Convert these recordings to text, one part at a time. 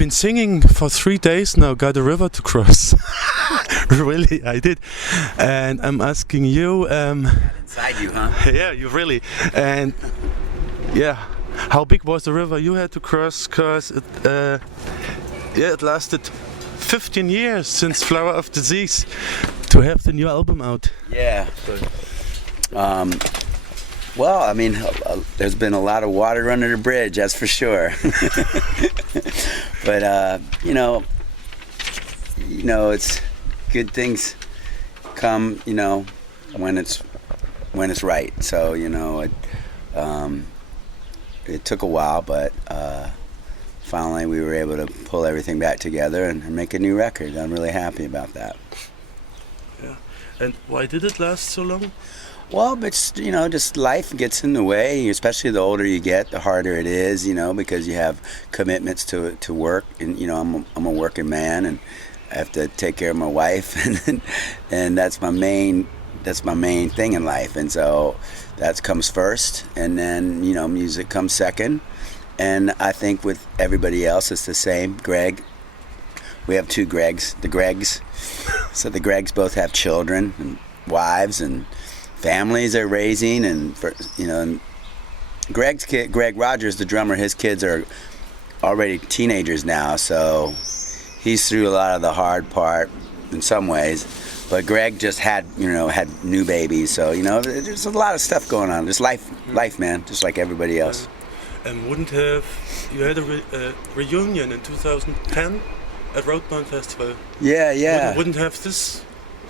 been singing for 3 days now, Got a River to Cross. Really, I did. And I'm asking you... inside you, huh? Yeah, you really. And yeah, how big was the river you had to cross? Because it lasted 15 years since Flower of Disease to have the new album out. Yeah. Well, I mean, there's been a lot of water under the bridge, that's for sure. But you know, it's good things come, when it's right. So it took a while, but finally we were able to pull everything back together and make a new record. I'm really happy about that. Yeah. And why did it last so long? Well, but just life gets in the way, especially the older you get, the harder it is, because you have commitments to work, and I'm a working man, and I have to take care of my wife, and that's my main thing in life, and so that comes first, and then music comes second, and I think with everybody else it's the same. Greg, we have 2 Gregs, the Gregs, so the Gregs both have children and wives and families are raising, and and Greg's kid, Greg Rogers, the drummer, his kids are already teenagers now, so he's through a lot of the hard part in some ways. But Greg just had new babies, so there's a lot of stuff going on. Just life, man, just like everybody else. And you had a reunion in 2010 at Roadburn Festival? Yeah. Wouldn't have this.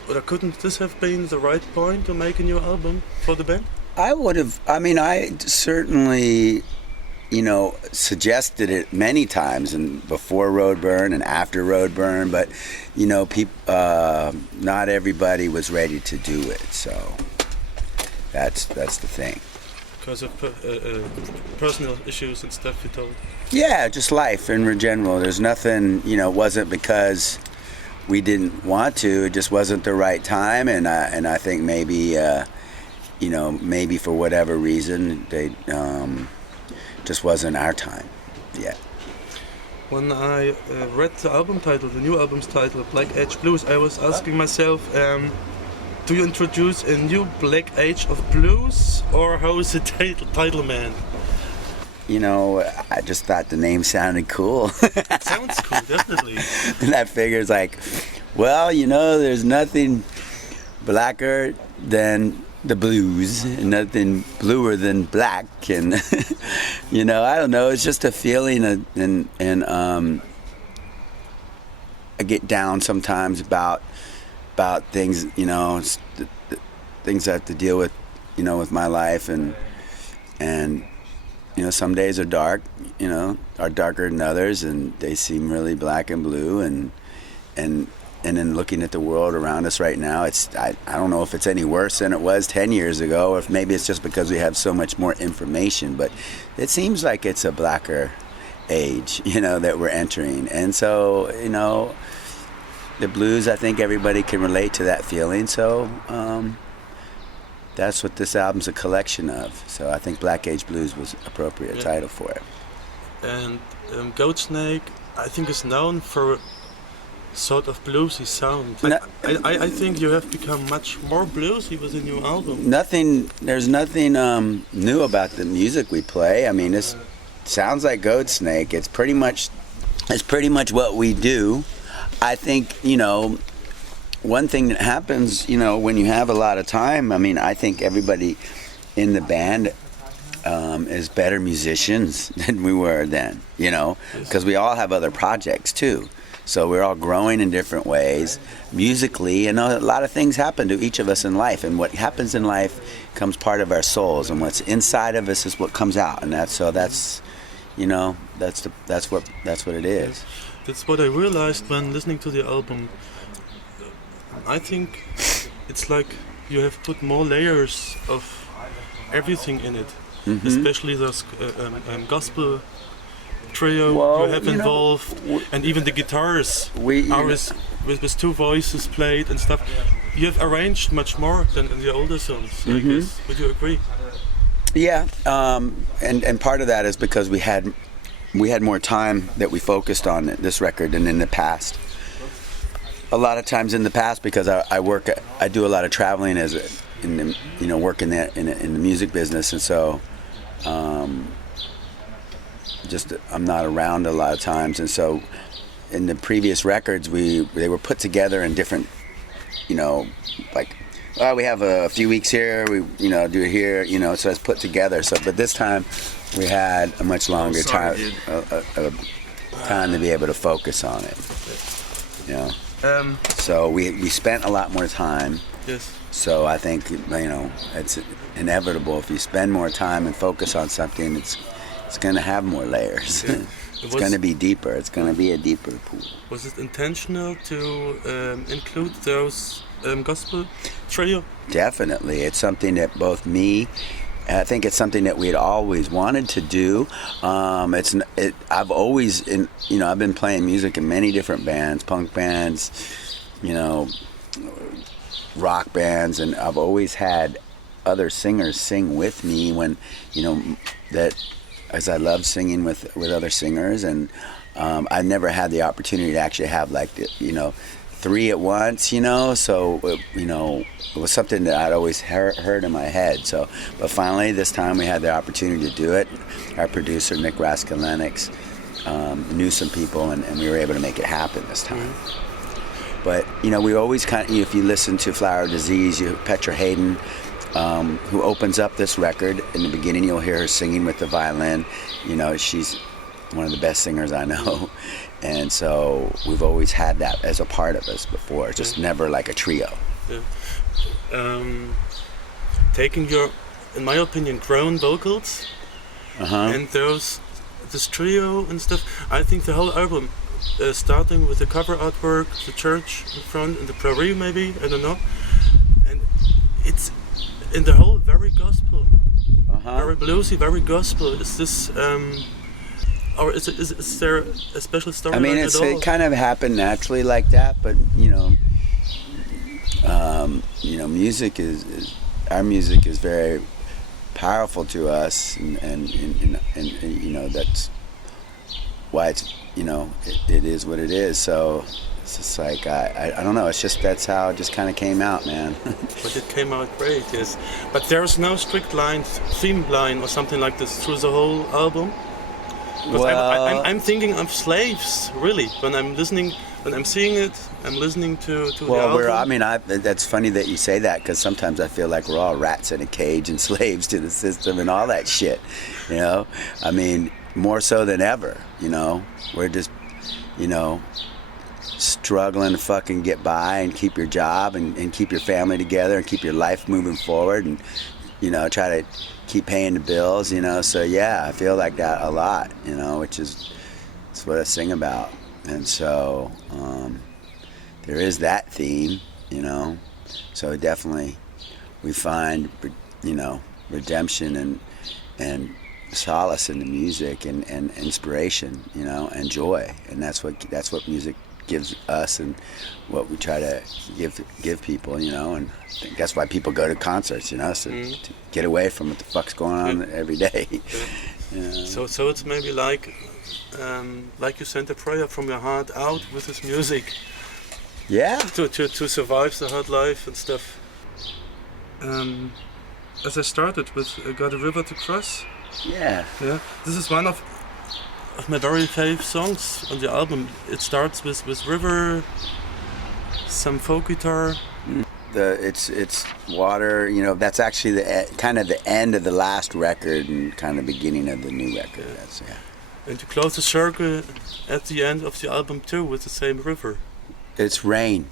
Or couldn't this have been the right point to make a new album for the band? I would have. I mean, I certainly, suggested it many times, and before Roadburn and after Roadburn. But, not everybody was ready to do it. So that's the thing. Because of personal issues and stuff, you told. Yeah, just life in general. There's nothing. It wasn't because we didn't want to. It just wasn't the right time, and I think maybe maybe for whatever reason they just wasn't our time yet. When I read the new album's title, Black Age Blues, I was asking myself, do you introduce a new Black Age of Blues, or how is the title, man? I just thought the name sounded cool. It sounds cool, definitely. And I figured there's nothing blacker than the blues, and nothing bluer than black. And, I don't know, it's just a feeling, and I get down sometimes about things, things I have to deal with, with my life, and some days are dark, are darker than others, and they seem really black and blue, and then looking at the world around us right now, I don't know if it's any worse than it was 10 years ago, or if maybe it's just because we have so much more information, but it seems like it's a blacker age, that we're entering. And so, the blues, I think everybody can relate to that feeling, so that's what this album's a collection of. So I think Black Age Blues was appropriate title for it. And Goatsnake, I think, is known for sort of bluesy sound. I think you have become much more bluesy with the new album. There's nothing new about the music we play. I mean, this sounds like Goatsnake. It's pretty much what we do. I think, one thing that happens, when you have a lot of time, I mean, I think everybody in the band is better musicians than we were then, because we all have other projects too. So we're all growing in different ways musically, and a lot of things happen to each of us in life, and what happens in life becomes part of our souls, and what's inside of us is what comes out, and that's what it is. That's what I realized when listening to the album. I think it's like you have put more layers of everything in it, especially those gospel trio you have involved, and even the guitars with 2 voices played and stuff. You have arranged much more than in the older songs, I guess. Would you agree? Yeah, and part of that is because we had we had more time that we focused on this record than in the past. A lot of times in the past, because I do a lot of traveling work in the music business, and so I'm not around a lot of times, and so in the previous records they were put together in different, like, well, we have a few weeks here, we do it here, so it's put together. So, but this time we had a much longer time to be able to focus on it. So we spent a lot more time. Yes. So I think it's inevitable. If you spend more time and focus on something, it's going to have more layers. Yeah. It's going to be deeper. It's going to be a deeper pool. Was it intentional to include those gospel trio? Definitely. It's something that I think it's something that we had always wanted to do. I've always, I've been playing music in many different bands, punk bands, rock bands, and I've always had other singers sing with me as I love singing with other singers, and I never had the opportunity to actually have three at once, so it was something that I'd always heard in my head. So, but finally this time we had the opportunity to do it. Our producer Nick Raskin-Lennox knew some people, and we were able to make it happen this time. Mm-hmm. But we always if you listen to Flower of Disease, Petra Hayden, who opens up this record. In the beginning, you'll hear her singing with the violin. She's one of the best singers I know. And so we've always had that as a part of us before, just never like a trio. Yeah. Taking your, in my opinion, grown vocals and this trio and stuff, I think the whole album, starting with the cover artwork, the church in front, and the prairie maybe, I don't know, and it's in the whole very gospel, very bluesy, very gospel. Is this, or is there a special story? I mean, it kind of happened naturally like that, but our music is very powerful to us, and that's why it's it is what it is. So it's just like I don't know. It's just that's how it just kind of came out, man. But it came out great, yes. But there's no strict theme line or something like this through the whole album. Well, I'm thinking of Slaves, really. When I'm listening, when I'm seeing it, I'm listening to the album. That's funny that you say that, because sometimes I feel like we're all rats in a cage and slaves to the system and all that shit. I mean, more so than ever. We're just, struggling to fucking get by and keep your job and keep your family together and keep your life moving forward and, try to keep paying the bills, so yeah, I feel like that a lot, which is, it's what I sing about. And so there is that theme, so definitely we find, redemption and solace in the music and inspiration, and joy, and that's what music gives us and what we try to give people, and I think that's why people go to concerts, so to get away from what the fuck's going on every day. So it's maybe like you send a prayer from your heart out with this music. Yeah. To survive the hard life and stuff. As I started with Got a River to Cross. Yeah. Yeah. This is one of my very favorite songs on the album. It starts with river, some folk guitar. It's water. That's actually the end of the last record and kind of beginning of the new record. Yeah. And you close the circle at the end of the album too with the same river. It's Rain.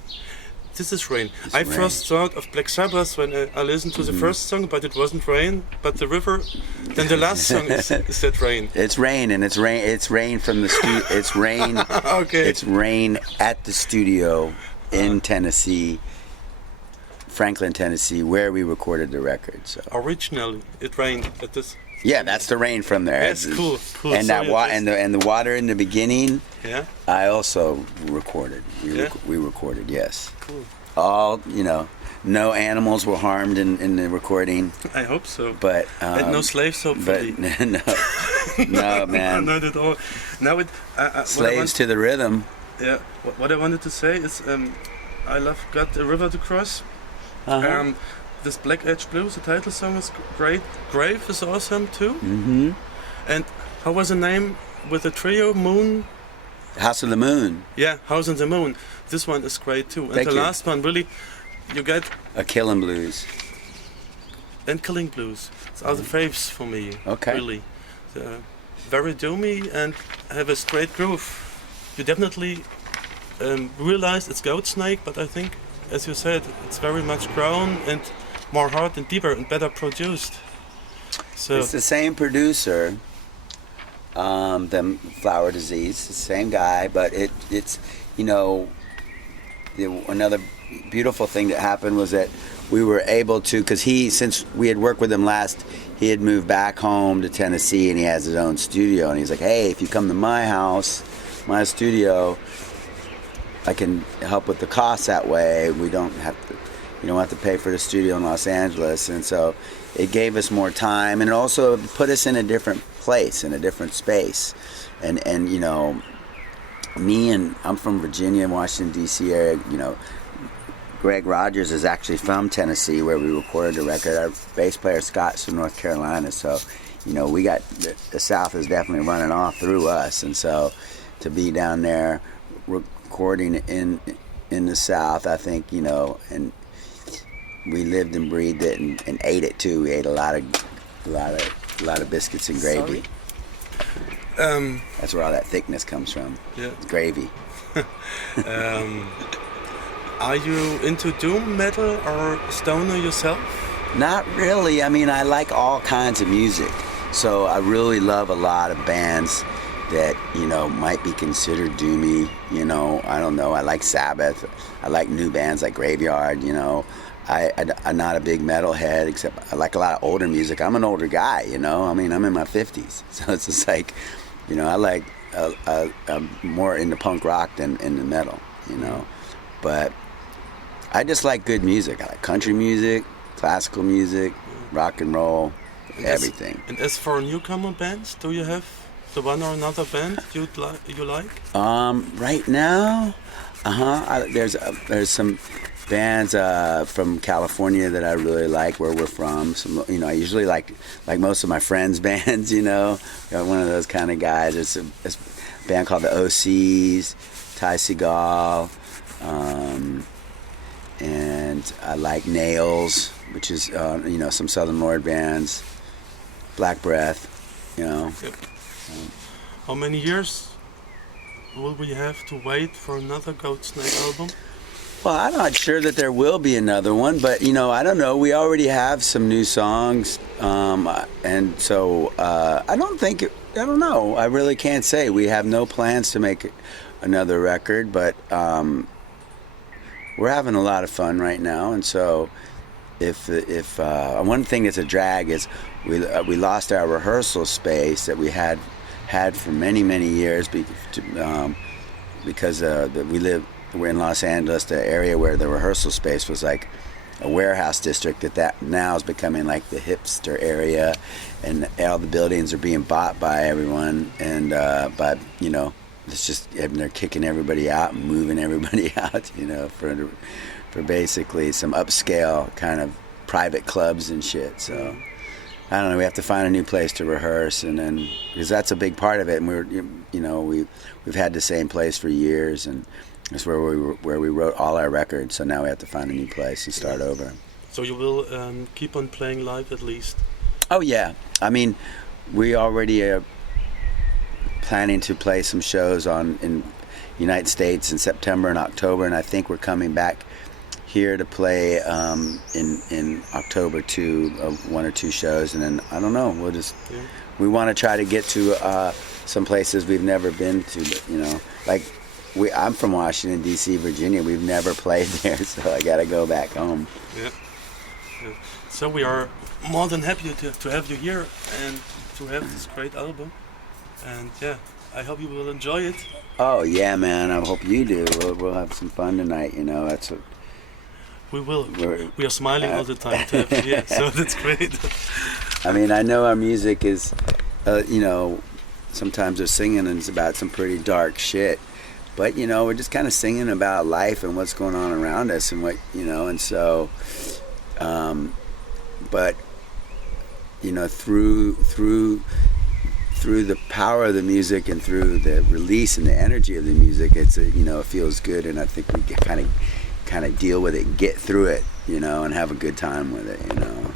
This is Rain. I first thought of Black Sabbath when I listened to the first song, but it wasn't Rain, but the river. Then the last song is that Rain. It's Rain, and it's rain from the studio. It's rain. Okay. It's rain at the studio in Tennessee, Franklin, Tennessee, where we recorded the record. So originally, it rained at this. Yeah, that's the rain from there. That's cool. And that and the water in the beginning. Yeah. I also recorded. We recorded, yes. Cool. All no animals were harmed in the recording. I hope so. But and no slaves, hopefully. But no, man. Not at all. Now slaves to the rhythm. Yeah. What I wanted to say is, I love "Got a River to Cross." Uh-huh. This Black Edge Blues, the title song, is great. Grave is awesome too. Mm-hmm. And how was the name with the trio? Moon. House of the Moon. Yeah, House on the Moon. This one is great too. And Thank the you. last one, really, you get A Killin' Blues. and Killing Blues. It's are the faves for me. Okay. Really, very doomy and have a straight groove. You definitely realize it's Goatsnake, but I think, as you said, it's very much grown and more hard and deeper and better produced. So It's the same producer, the Flower Disease, the same guy, but it's you know, another beautiful thing that happened was that we were able to, because since we had worked with him last, he had moved back home to Tennessee and he has his own studio, and he's like, hey, if you come to my house, my studio, I can help with the costs that way. You don't have to pay for the studio in Los Angeles. And so it gave us more time, and it also put us in a different place, in a different space. And you know, I'm from Virginia, Washington, D.C. area, you know, Greg Rogers is actually from Tennessee, where we recorded the record. Our bass player, Scott's from North Carolina. So, you know, we got, the South is definitely running off through us. And so to be down there recording in the South, I think, you know, and we lived and breathed it and ate it too. We ate a lot of biscuits and gravy. That's where all that thickness comes from. Yeah. It's gravy. Are you into doom metal or stoner yourself? Not really. I mean, I like all kinds of music. So I really love a lot of bands that, you know, might be considered doomy. You know, I don't know. I like Sabbath. I like new bands like Graveyard, you know. I'm not a big metalhead, except I like a lot of older music. I'm an older guy, you know. I mean, I'm in my 50s. So it's just like, you know, I like I'm more into punk rock than into metal, you know. But I just like good music. I like country music, classical music, rock and roll, everything. And as for newcomer bands, do you have the one or another band you like? Right now, there's some bands from California that I really like, where we're from. Some, you know, I usually like most of my friends' bands. You know, got one of those kind of guys. There's a band called the OCs, Ty Segall, and I like Nails, which is you know, some Southern Lord bands, Black Breath, you know. Yep. How many years will we have to wait for another Goatsnake album? Well, I'm not sure that there will be another one, but, you know, I don't know. We already have some new songs, and so I don't know. I really can't say. We have no plans to make another record, but we're having a lot of fun right now, and so if one thing that's a drag is we lost our rehearsal space that we had for many years because we're in Los Angeles, the area where the rehearsal space was like a warehouse district, that now is becoming like the hipster area, and all the buildings are being bought by everyone, and but you know, it's just, they're kicking everybody out and moving everybody out, you know, for basically some upscale kind of private clubs and shit. So I don't know, we have to find a new place to rehearse, and then, because that's a big part of it, and we've had the same place for years, and it's where we wrote all our records. So now we have to find a new place and start over. So you will keep on playing live at least? Oh yeah, I mean, we already are planning to play some shows in United States in September and October, and I think we're coming back here to play in October too, one or two shows, and then I don't know. We want to try to get to some places we've never been to, but, you know, like. I'm from Washington, D.C., Virginia. We've never played there, so I got to go back home. Yeah. So we are more than happy to have you here and to have this great album. And yeah, I hope you will enjoy it. Oh, yeah, man. I hope you do. We'll have some fun tonight, you know. That's what... We will. We are smiling all the time, Tev. Yeah, so that's great. I mean, I know our music is, you know, sometimes we're singing and it's about some pretty dark shit. But, you know, we're just kind of singing about life and what's going on around us and what, you know, and so, but, you know, through the power of the music and through the release and the energy of the music, it's, you know, it feels good, and I think we kind of deal with it and get through it, you know, and have a good time with it, you know.